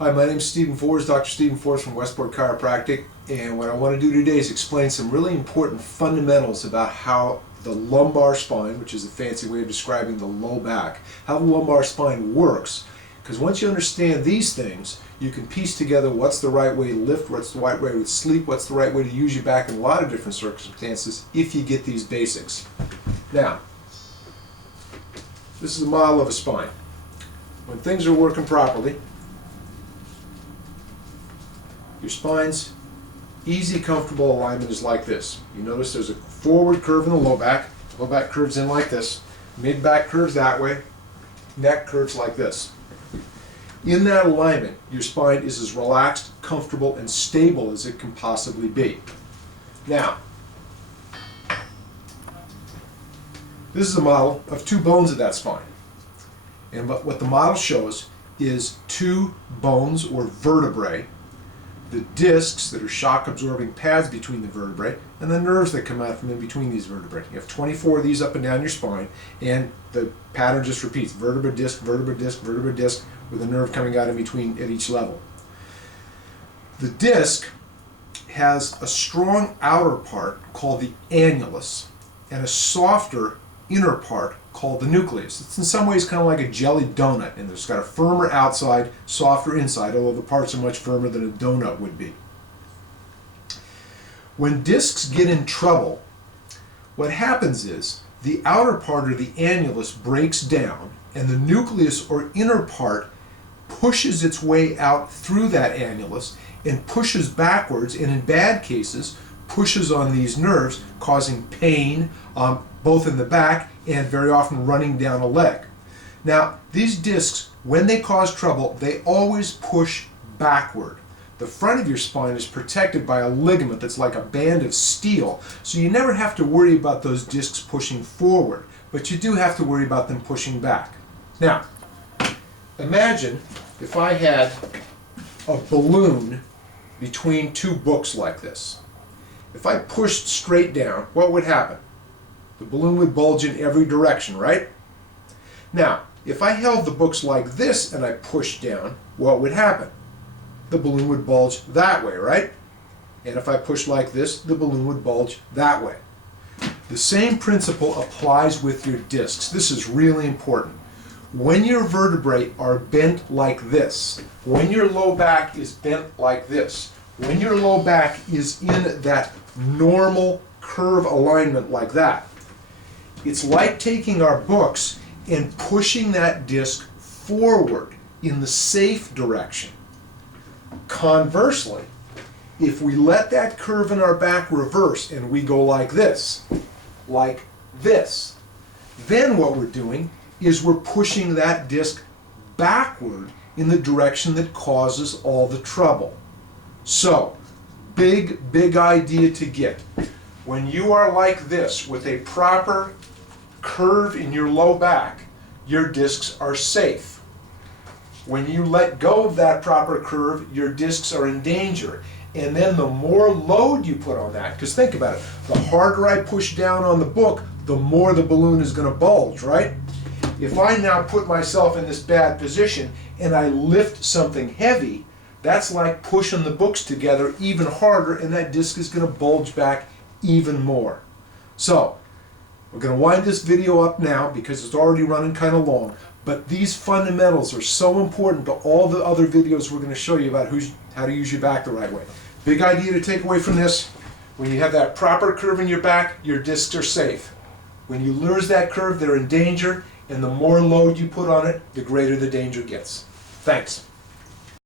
Hi, my name is Stephen Forrest, Dr. Stephen Forrest from Westport Chiropractic, and what I want to do today is explain some really important fundamentals about how the lumbar spine, which is a fancy way of describing the low back, how the lumbar spine works. Because once you understand these things, you can piece together what's the right way to lift, what's the right way to sleep, what's the right way to use your back in a lot of different circumstances if you get these basics. Now, this is a model of a spine. When things are working properly, your spine's easy, comfortable alignment is like this. You notice there's a forward curve in the low back. Low back curves in like this. Mid back curves that way. Neck curves like this. In that alignment, your spine is as relaxed, comfortable, and stable as it can possibly be. Now, this is a model of two bones of that spine. And what the model shows is two bones or vertebrae, the discs that are shock-absorbing pads between the vertebrae, and the nerves that come out from in between these vertebrae. You have 24 of these up and down your spine, and the pattern just repeats: vertebra disc, vertebra disc, vertebra disc, with a nerve coming out in between at each level. The disc has a strong outer part called the annulus and a softer inner part called the nucleus. It's in some ways kind of like a jelly donut, and it's got a firmer outside, softer inside, although the parts are much firmer than a donut would be. When discs get in trouble, what happens is the outer part of the annulus breaks down, and the nucleus or inner part pushes its way out through that annulus and pushes backwards, and in bad cases pushes on these nerves, causing pain both in the back and very often running down a leg. Now, these discs, when they cause trouble, they always push backward. The front of your spine is protected by a ligament that's like a band of steel, so you never have to worry about those discs pushing forward, but you do have to worry about them pushing back. Now, imagine if I had a balloon between two books like this. If I pushed straight down, what would happen? The balloon would bulge in every direction, right? Now, if I held the books like this and I pushed down, what would happen? The balloon would bulge that way, right? And if I pushed like this, the balloon would bulge that way. The same principle applies with your discs. This is really important. When your vertebrae are bent like this, when your low back is bent like this, when your low back is in that normal curve alignment like that, it's like taking our books and pushing that disc forward in the safe direction. Conversely, if we let that curve in our back reverse and we go like this, then what we're doing is we're pushing that disc backward in the direction that causes all the trouble. So, big idea to get. When you are like this with a proper curve in your low back, your discs are safe. When you let go of that proper curve, your discs are in danger. And then the more load you put on that, because think about it, the harder I push down on the book, the more the balloon is going to bulge, right? If I now put myself in this bad position and I lift something heavy, that's like pushing the books together even harder, and that disc is going to bulge back even more. So, we're going to wind this video up now because it's already running kind of long, but these fundamentals are so important to all the other videos we're going to show you about how to use your back the right way. Big idea to take away from this: when you have that proper curve in your back, your discs are safe. When you lose that curve, they're in danger, and the more load you put on it, the greater the danger gets. Thanks.